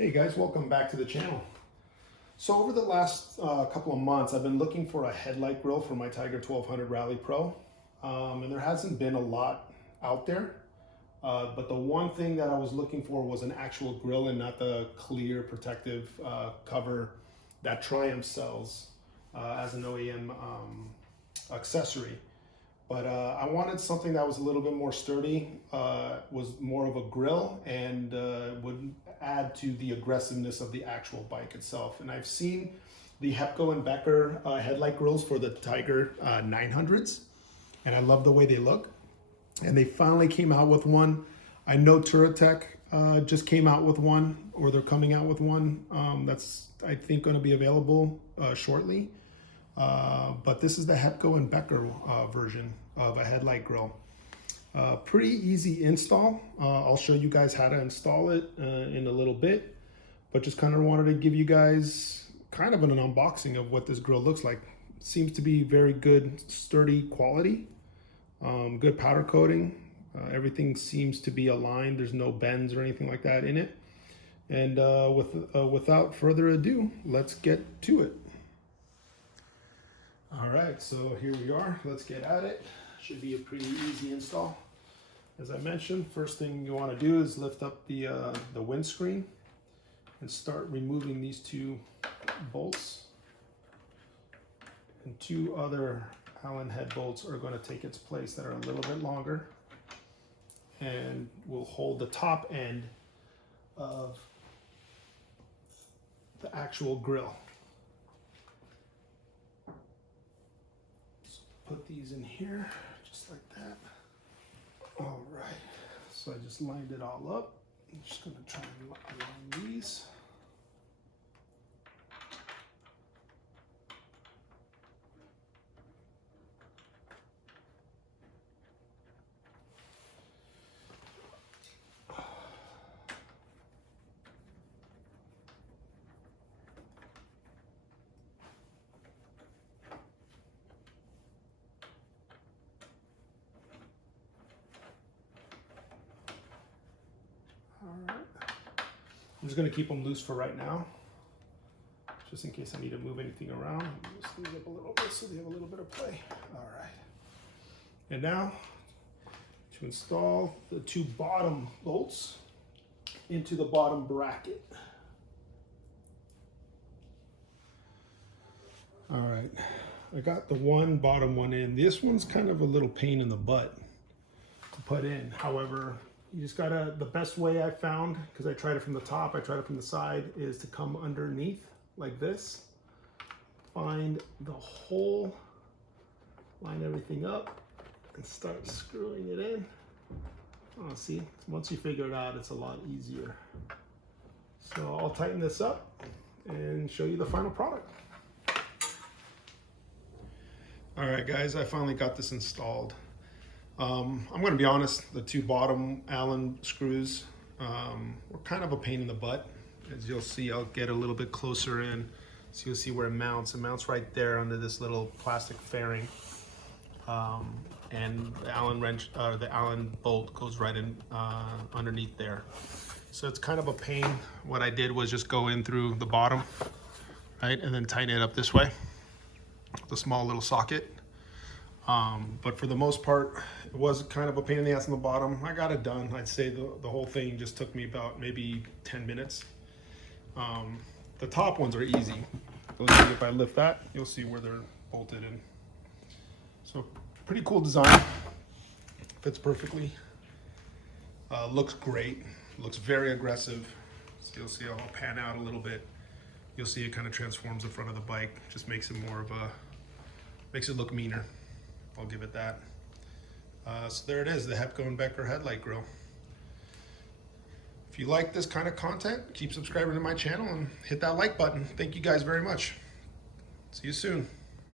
Hey guys, welcome back to the channel. So over the last couple of months, I've been looking for a headlight grill for my Tiger 1200 Rally Pro. And there hasn't been a lot out there. But the one thing that I was looking for was an actual grill and not the clear protective cover that Triumph sells as an OEM accessory. But I wanted something that was a little bit more sturdy, was more of a grill, and would add to the aggressiveness of the actual bike itself. And I've seen the Hepco Becker headlight grills for the Tiger 900s, and I love the way they look. And they finally came out with one. I know Touratech just came out with one, or they're coming out with one that's, I think, going to be available shortly. But this is the Hepco Becker version of a headlight grill. Pretty easy install. I'll show you guys how to install it in a little bit, but just kind of wanted to give you guys kind of an unboxing of what this grill looks like. Seems to be very good, sturdy quality, good powder coating. Everything seems to be aligned. There's no bends or anything like that in it. And without further ado, let's get to it. All right, so here we are. Let's get at it. Should be a pretty easy install. As I mentioned, first thing you want to do is lift up the windscreen and start removing these two bolts. And two other Allen head bolts are going to take its place that are a little bit longer and will hold the top end of the actual grill. Put these in here, just like that. All right, so I just lined it all up. I'm just gonna try and align these. All right, I'm just gonna keep them loose for right now, just in case I need to move anything around. Just leave it up a little bit so they have a little bit of play. All right, and now to install the two bottom bolts into the bottom bracket. All right, I got the bottom one in. This one's kind of a little pain in the butt to put in. However, you just gotta, the best way I found, because I tried it from the top, I tried it from the side, is to come underneath like this, find the hole, line everything up, and start screwing it in. Oh, see, once you figure it out, it's a lot easier. So I'll tighten this up and show you the final product. All right, guys, I finally got this installed. I'm going to be honest, the two bottom Allen screws were kind of a pain in the butt. As you'll see, I'll get a little bit closer in so you'll see where it mounts. It mounts right there under this little plastic fairing. And the Allen wrench, the Allen bolt goes right in underneath there. So it's kind of a pain. What I did was just go in through the bottom, right, and then tighten it up this way, the small little socket. But for the most part, it was kind of a pain in the ass on the bottom. I got it done. I'd say the whole thing just took me about maybe 10 minutes. The top ones are easy. If I lift that, you'll see where they're bolted in. So pretty cool design. Fits perfectly. Looks great. Looks very aggressive. So you'll see I'll pan out a little bit. You'll see it kind of transforms the front of the bike. Just makes it more of a, makes it look meaner. I'll give it that. So there it is, the Hepco Becker Headlight Grill. If you like this kind of content, keep subscribing to my channel and hit that like button. Thank you guys very much. See you soon.